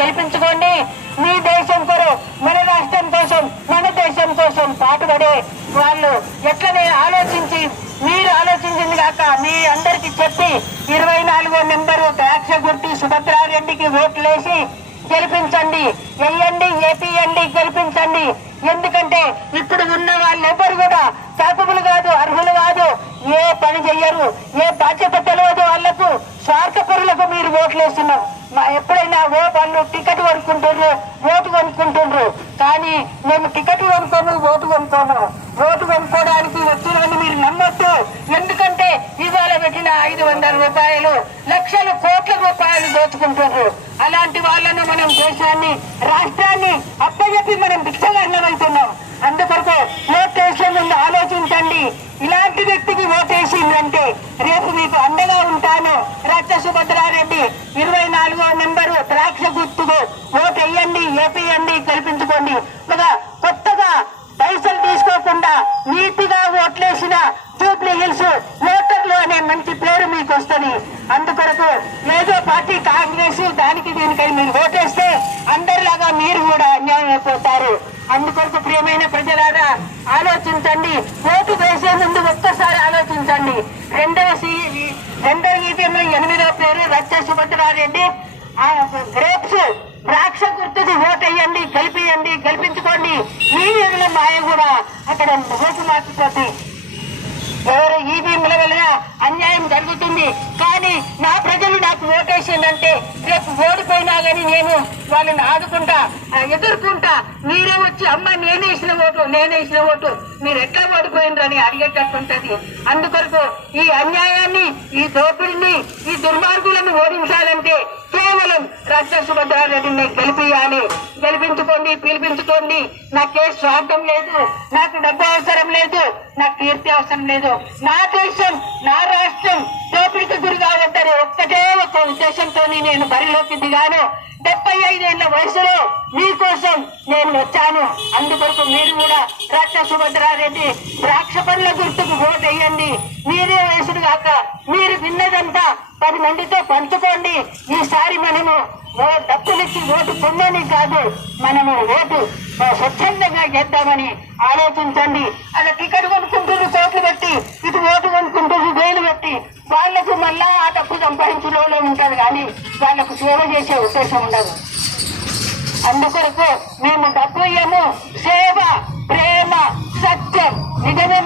గెలిపించుకోండి మీ దేశం కొరకు మన రాష్ట్రం కోసం మన దేశం కోసం పాటుపడే వాళ్ళు ఎట్లనే ఆలోచించి మీరు ఆలోచించింది కాక మీ అందరికి చెప్పి ఇరవై నాలుగో నెంబరు ద్రాక్ష గుర్తి సుభద్రారెడ్డికి ఓట్లేసి గెలిపించండి. వెయ్యండి ఏపీయండి గెలిపించండి. ఎందుకంటే ఇప్పుడు ఉన్న వాళ్ళెవ్వరు కూడా కాపులు కాదు అర్హులు కాదు. ఏ పని చెయ్యరు ఏ బాధ్యత తెలియదు వాళ్ళకు స్వార్థపరులకు మీరు ఓట్లు వేస్తున్నారు మా ఎప్పుడైనా ఓ వాళ్ళు టికెట్ కొనుక్కుంటారు ఓటు కొనుక్కుంటుండ్రు కానీ మేము టికెట్ కొనుక్కోము ఓటు కొనుక్కోము. ఓటు కొనుక్కోవడానికి వచ్చినని మీరు నమ్మొద్దు. ఎందుకంటే ఇవాళ పెట్టిన ఐదు వందల రూపాయలు లక్షల కోట్ల రూపాయలు దోచుకుంటున్నారు అలాంటి వాళ్ళను మనం దేశాన్ని రాష్ట్రాన్ని అప్పచెప్పి మనం భిక్షగా అన్నమవుతున్నాం ఓటేసే ముందు ఆలోచించండి ఇలాంటి వ్యక్తికి ఓటేసిందంటే రేపు మీకు అండగా ఉంటాను. రచ్చ సుభద్రారెడ్డి ఇరవై నాలుగో నెంబరు ద్రాక్ష గుర్తుకు ఓటు వేయండి ఏపీయండి కల్పించుకోండి ఒక కొత్తగా పైసలు తీసుకోకుండా నీతిగా ఓట్లేసిన జూబ్లీ హిల్స్ ఓటర్లు అనే మంచి పేరు మీకు వస్తుంది. అందుకొరకు ఏదో పార్టీ కాంగ్రెస్ దానికి దీనికై మీరు ఓటేస్తే అందరిలాగా మీరు కూడా అన్యాయం అయిపోతారు. అందుకొరకు ప్రియమైన ప్రజలారా ఆలోచించండి. ఓటు వేసే ముందు ఒక్కసారి ఆలోచించండి. రెండవ రెండవ ఈవీఎంలో ఎనిమిదవ పేరు రచ్చ సుభద్రారెడ్డి. ఆ గ్రేప్స్ ద్రాక్ష గుర్తుకు ఓటు వేయండి గెలిపియండి గెలిపించుకోండి. ఈ వీధుల మాయ కూడా అక్కడ ఓటు మార్చిపోతే ఎవరు ఈవీఎంల వలన అన్యాయం జరుగుతుంది. కానీ నా ప్రజలు నాకు ఓటేసిందంటే రేపు ఓడిపోయినా గానీ నేను వాళ్ళని ఆదుకుంటా ఎదుర్కొంటా. మీరే వచ్చి అమ్మ నేనేసిన ఓటు నేనే ఇచ్చిన ఓటు. మీరు ఎట్లా అని అడిగేటట్టుంటది. అందుకొరకు ఈ అన్యాయాన్ని ఈ దోపిడిని ఈ దుర్మార్గులను ఓడించాలంటే కేవలం రచ్చ రెడ్డిని గెలిపియాలి గెలిపించుకోండి పిలిపించుకోండి. నాకే స్వార్థం లేదు నాకు డబ్బు అవసరం లేదు నాకు కీర్తి అవసరం లేదు. నా దేశం నా రాష్ట్రం దోపిడికి గురి కావద్దని ఒక్కటే ఒక ఉద్దేశంతో నేను బరిలోకి దిగాను. డెబ్బై ఐదేళ్ళ వయసులో మీకోసం నేను వచ్చాను. అందుకొరకు మీరు కూడా రత్న సుభద్రారెడ్డి ద్రాక్ష పండ్ల గుర్తుకు ఓటు మీరే వేసుడు కాక మీరు విన్నదంతా పది మందితో పంచుకోండి. ఈసారి మనము ఓ డబ్బులిచ్చి ఓటు పొందని కాదు మనము ఓటు స్వచ్ఛందంగా చేద్దామని ఆలోచించండి. అలా టికెట్ కొనుక్కుంటున్న చోట్ల వాళ్ళకు సేవ చేసే ఉద్దేశం ఉండదు. అందుకొరకు మేము డబ్బు ఇయ్యము. సేవ ప్రేమ సత్యం నిజమే